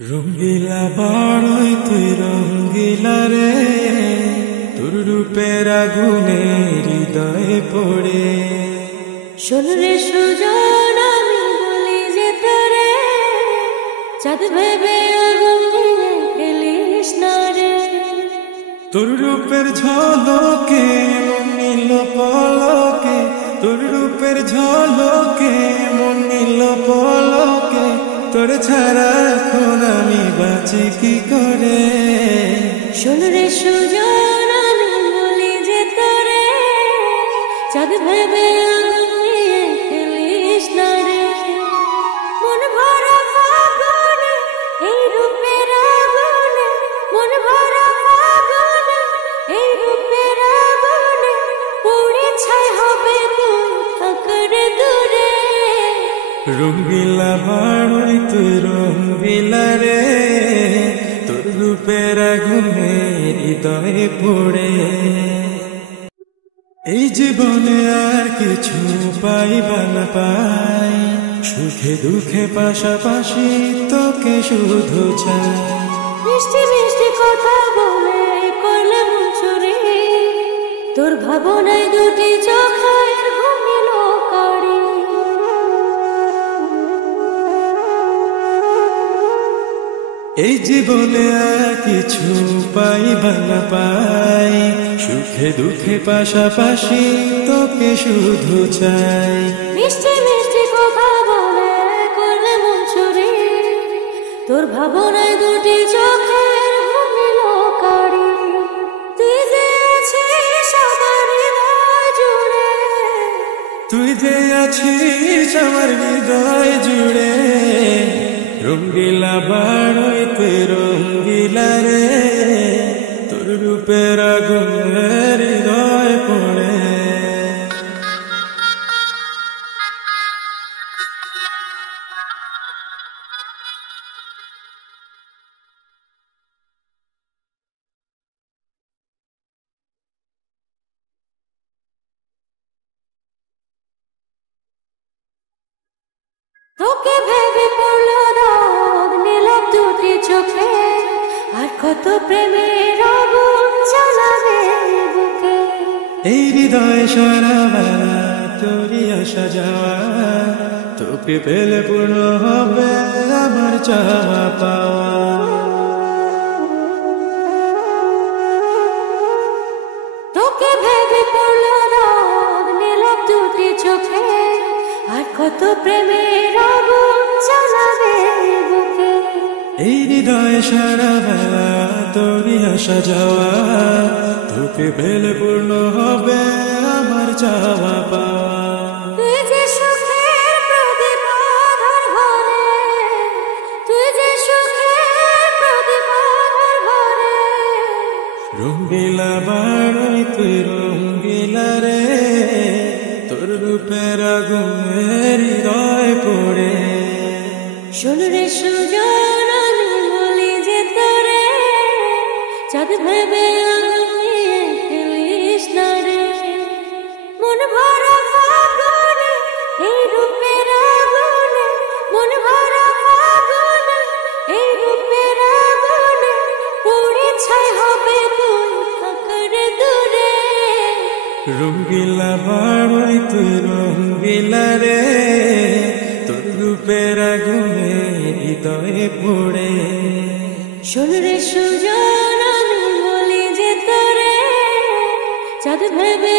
রঙ্গিলা বাড়ই তুই রঙ্গিলা রে, তোর রূপের আগুনে হৃদয়ে পড়ে। শোন রে সুজন, আমি বলি যে তোরে চাঁদ ভেবে আগুন নিয়ে ফেলিস না রে। তোর রূপের ঝলকে মন নিল পলকে, তোর রূপের ঝলকে মন নিল পলকে, তোর ছাড়া এখন আমি বাঁচি কি করে। শোন রে সুজন, আমি বলি যে তোরে চাঁদ ভেবে আগুন নিয়ে ফেলিস না রে। মন ভরা ফাগুনে এই রূপের আগুনে, মন ভরা ফাগুনে এই রূপের আগুনে পুড়ে ছাই হবে তুই থাকরে দূরে। রঙ্গিলা বাড়ই তুই রঙ্গিলা রে, তোর রূপের আগুনে হৃদয়ে পড়ে। এই জীবনে আর কিছু পাইবা না পাই, সুখে দুঃখে পাশাপাশি তোকে শুধু চাই। মিষ্টি মিষ্টি কথা বলে করলে মন চুরি, তোর ভাবনায় দুটি চোখের ঘুমিল কারি। এই জীবনে আর কিছু পাইবা না পাই, সুখে দুঃখে পাশাপাশি তোকে শুধু চাই। মিষ্টি মিষ্টি কথা বলে করলে মন চুরি, তোর ভাবনায় দুটি চোখের ঘুমিল কারি। তুই যে আছিস আমার হৃদয় জুড়ে, তুই যে আছিস আমার হৃদয় জুড়ে। রঙ্গিলা বাড়ই তুই রঙ্গিলা রে, তোর রূপের আগুনে হৃদয় পড়ে। তোকে ভেবে পড়লো দাগ নীলাভ দুটি চোখে, আর কত প্রেমের আগুন জ্বালাবে বুকে। এই হৃদয় সারা বেলা তোরই আসা যাওয়া, তোকে পেলে পূর্ণ হবে আমার চাওয়া পাওয়া। তোকে ভেবে পড়লো দাগ নীলাভ দুটি চোখে, আর কত প্রেমের আগুন জ্বালাবে বুকে। এই হৃদয় সারা বেলা তোরই আসা যাওয়া, তোকে পেলে পূর্ণ হবে আমার চাওয়া পাওয়া। তুই যে সুখের প্রদীপ আধার ঘরে, তুই যে সুখের প্রদীপ আধার ঘরে। রঙ্গিলা বাড়ই তুই রঙ্গিলা রে, তোর রূপের আগুনে হৃদয় পড়ে। শোন রে সুজন, আমি বলি যে তোরে চাঁদ ভেবে আগুন নিয়ে ফেলিস না রে। মন ভরা ফাগুনে এই রূপের আগুনে, মন ভরা ফাগুনে এই রূপের আগুনে পুড়ে ছাই হবে তুই থাকরে দূরে। রঙ্গিলা বাড়ই তুই রঙ্গিলা রে, তোর রূপের আগুনে হৃদয়ে পড়ে। শোন রে সুজন, আমি বলি যে তোরে চাঁদ ভেবে